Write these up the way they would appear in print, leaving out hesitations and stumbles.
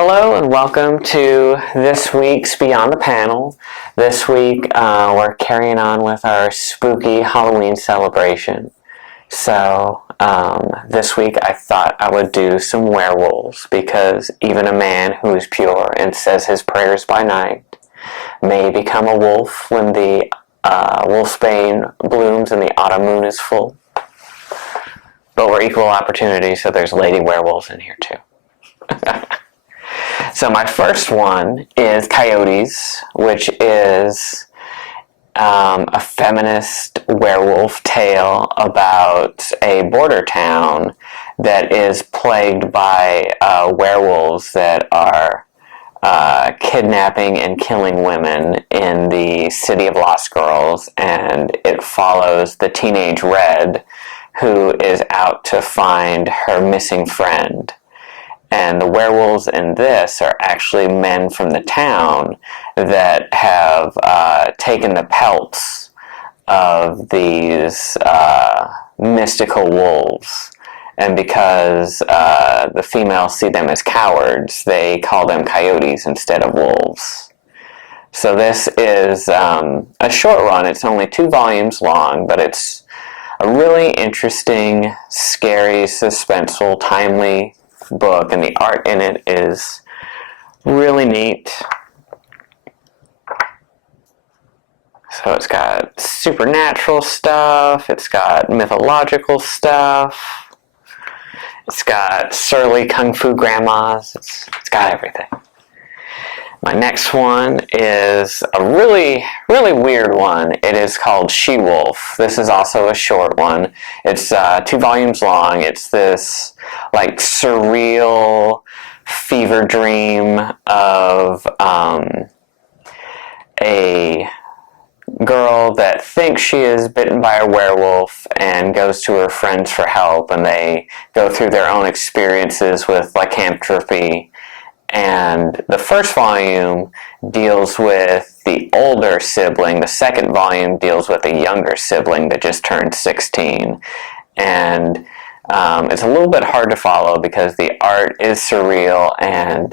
Hello and welcome to this week's Beyond the Panel. This week we're carrying on with our spooky Halloween celebration. So this week I thought I would do some werewolves because even a man who is pure and says his prayers by night may become a wolf when the wolfsbane blooms and the autumn moon is full. But we're equal opportunity, so there's lady werewolves in here too. So my first one is Coyotes, which is a feminist werewolf tale about a border town that is plagued by werewolves that are kidnapping and killing women in the city of Lost Girls, and it follows the teenage Red, who is out to find her missing friend. And the werewolves in this are actually men from the town that have taken the pelts of these mystical wolves. And because the females see them as cowards, they call them coyotes instead of wolves. So this is a short run. It's only 2 volumes long, but it's a really interesting, scary, suspenseful, timely book, and the art in it is really neat. So it's got supernatural stuff, it's got mythological stuff, it's got surly kung fu grandmas, it's got everything. My next one is a really, really weird one. It is called SheWolf. This is also a short one. It's 2 volumes long. It's this like surreal fever dream of a girl that thinks she is bitten by a werewolf and goes to her friends for help, and they go through their own experiences with lycanthropy. And the first volume deals with the older sibling. The second volume deals with a younger sibling that just turned 16. And it's a little bit hard to follow because the art is surreal, and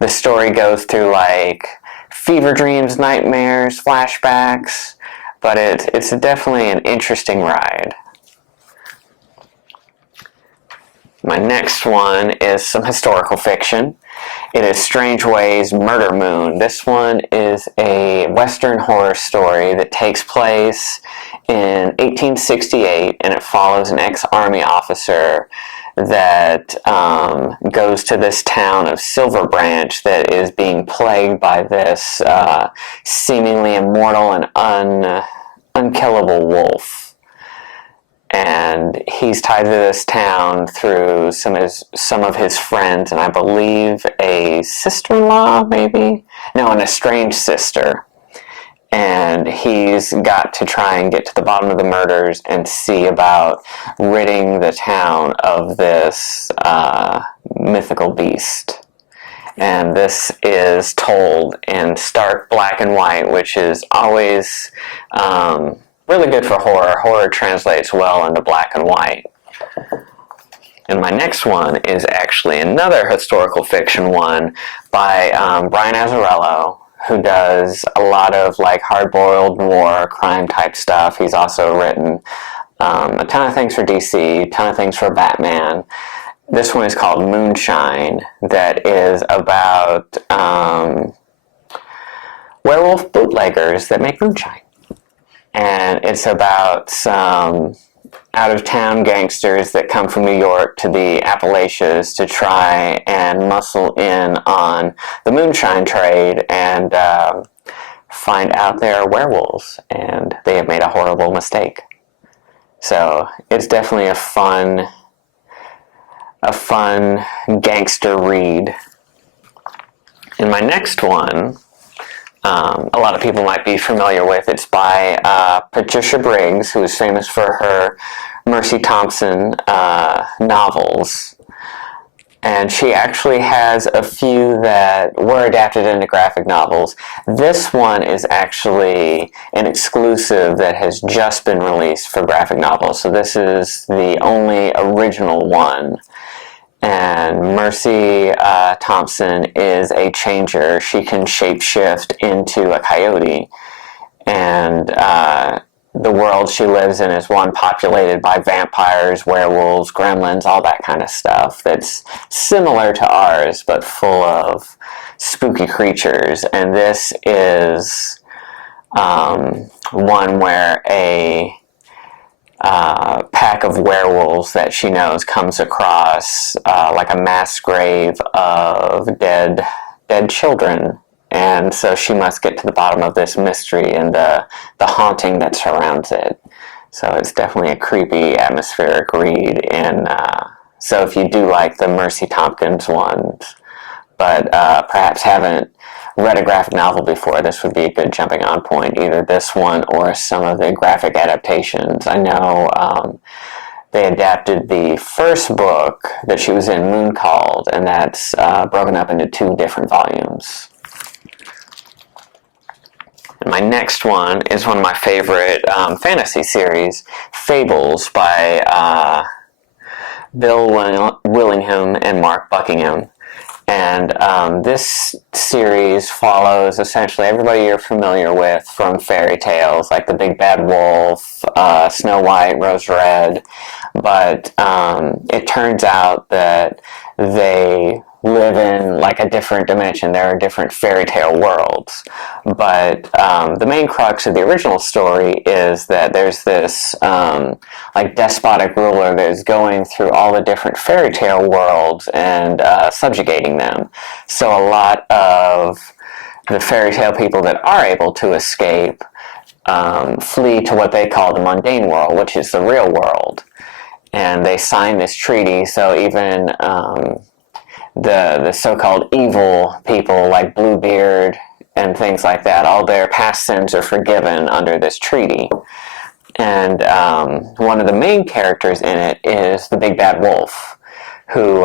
the story goes through like fever dreams, nightmares, flashbacks, but it's definitely an interesting ride. My next one is some historical fiction. It is Strangeways' Murder Moon. This one is a Western horror story that takes place in 1868, and it follows an ex-army officer that goes to this town of Silver Branch that is being plagued by this seemingly immortal and unkillable wolf. And he's tied to this town through some of his friends, and I believe a sister-in-law, maybe? No, an estranged sister. And he's got to try and get to the bottom of the murders and see about ridding the town of this mythical beast. And this is told in stark black and white, which is always really good for horror. Horror translates well into black and white. And my next one is actually another historical fiction one by Brian Azzarello, who does a lot of like hard-boiled noir crime type stuff. He's also written a ton of things for DC, a ton of things for Batman. This one is called Moonshine, that is about werewolf bootleggers that make moonshine. And it's about some out-of-town gangsters that come from New York to the Appalachians to try and muscle in on the moonshine trade and find out they're werewolves and they have made a horrible mistake. So it's definitely a fun gangster read. And my next one, a lot of people might be familiar with. It's by Patricia Briggs, who is famous for her Mercy Thompson novels. And she actually has a few that were adapted into graphic novels. This one is actually an exclusive that has just been released for graphic novels. So this is the only original one. And Mercy Thompson is a changer. She can shapeshift into a coyote. And the world she lives in is one populated by vampires, werewolves, gremlins, all that kind of stuff that's similar to ours, but full of spooky creatures. And this is one where a pack of werewolves that she knows comes across like a mass grave of dead children. And so she must get to the bottom of this mystery and the haunting that surrounds it. So it's definitely a creepy, atmospheric read. And so if you do like the Mercy Tompkins ones, but perhaps haven't read a graphic novel before, this would be a good jumping on point, either this one or some of the graphic adaptations. I know they adapted the first book that she was in, Moon Called, and that's broken up into 2 different volumes. And my next one is one of my favorite fantasy series, Fables by Bill Willingham and Mark Buckingham. And this series follows essentially everybody you're familiar with from fairy tales, like the Big Bad Wolf, Snow White, Rose Red. But it turns out that they live in like a different dimension. There are different fairy tale worlds. But the main crux of the original story is that there's this like despotic ruler that is going through all the different fairy tale worlds and subjugating them. So a lot of the fairy tale people that are able to escape flee to what they call the mundane world, which is the real world. And they sign this treaty, so even the so-called evil people like Bluebeard and things like that, all their past sins are forgiven under this treaty. And one of the main characters in it is the Big Bad Wolf, who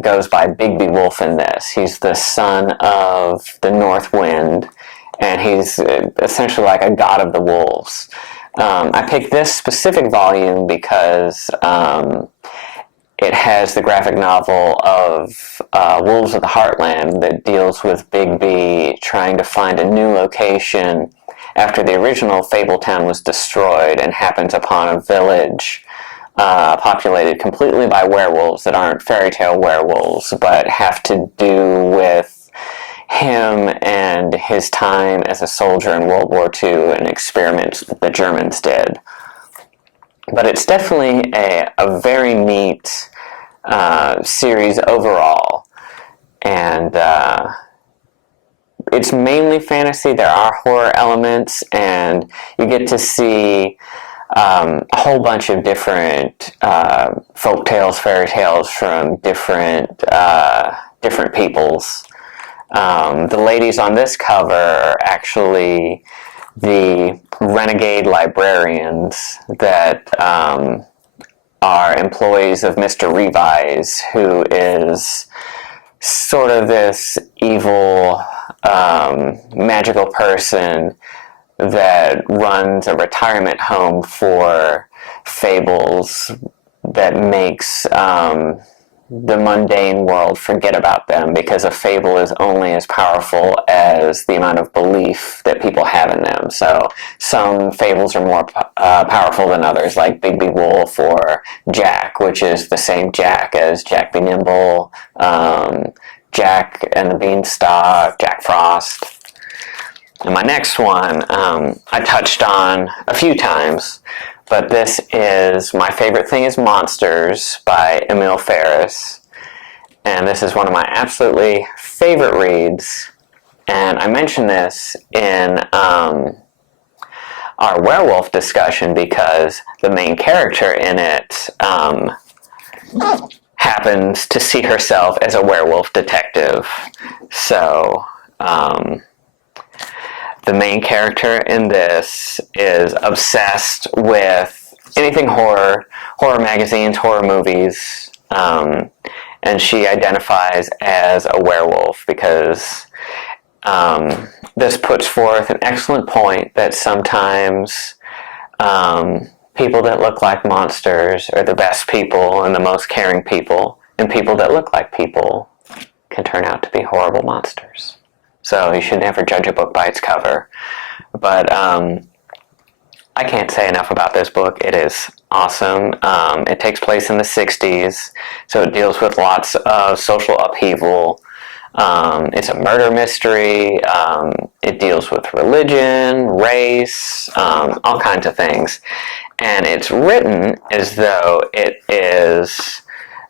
goes by Bigby Wolf in this. He's the son of the North Wind, and he's essentially like a god of the wolves. I picked this specific volume because it has the graphic novel of Wolves of the Heartland that deals with Bigby trying to find a new location after the original Fabletown was destroyed, and happens upon a village populated completely by werewolves that aren't fairy tale werewolves, but have to do with him and his time as a soldier in World War II and experiments that the Germans did. But it's definitely a very neat series overall. And it's mainly fantasy. There are horror elements, and you get to see a whole bunch of different folk tales, fairy tales from different peoples. The ladies on this cover are actually the renegade librarians that are employees of Mr. Revise, who is sort of this evil magical person that runs a retirement home for fables that makes the mundane world forget about them, because a fable is only as powerful as the amount of belief that people have in them. So some fables are more powerful than others, like Bigby Wolf or Jack, which is the same Jack as Jack Be Nimble, Jack and the Beanstalk, Jack Frost. And my next one I touched on a few times, but this is My Favorite Thing is Monsters by Emil Ferris. And this is one of my absolutely favorite reads. And I mentioned this in our werewolf discussion because the main character in it happens to see herself as a werewolf detective. So the main character in this is obsessed with anything horror magazines, horror movies, and she identifies as a werewolf because this puts forth an excellent point that sometimes people that look like monsters are the best people and the most caring people, and people that look like people can turn out to be horrible monsters. So you should never judge a book by its cover. But I can't say enough about this book. It is awesome. It takes place in the 60s, so it deals with lots of social upheaval. It's a murder mystery. It deals with religion, race, all kinds of things. And it's written as though it is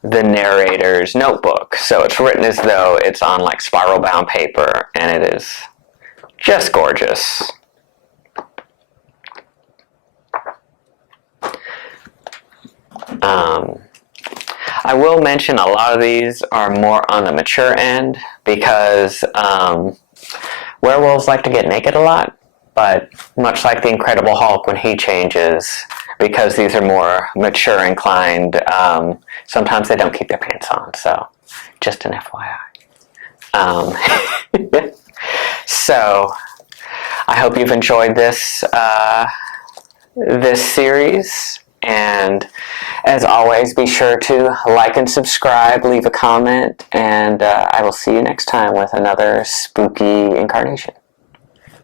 the narrator's notebook. So it's written as though it's on like spiral bound paper, and it is just gorgeous. I will mention a lot of these are more on the mature end because werewolves like to get naked a lot, but much like the Incredible Hulk when he changes, because these are more mature inclined, sometimes they don't keep their pants on, so just an FYI. So I hope you've enjoyed this series. And as always, be sure to like and subscribe, leave a comment, and I will see you next time with another spooky incarnation.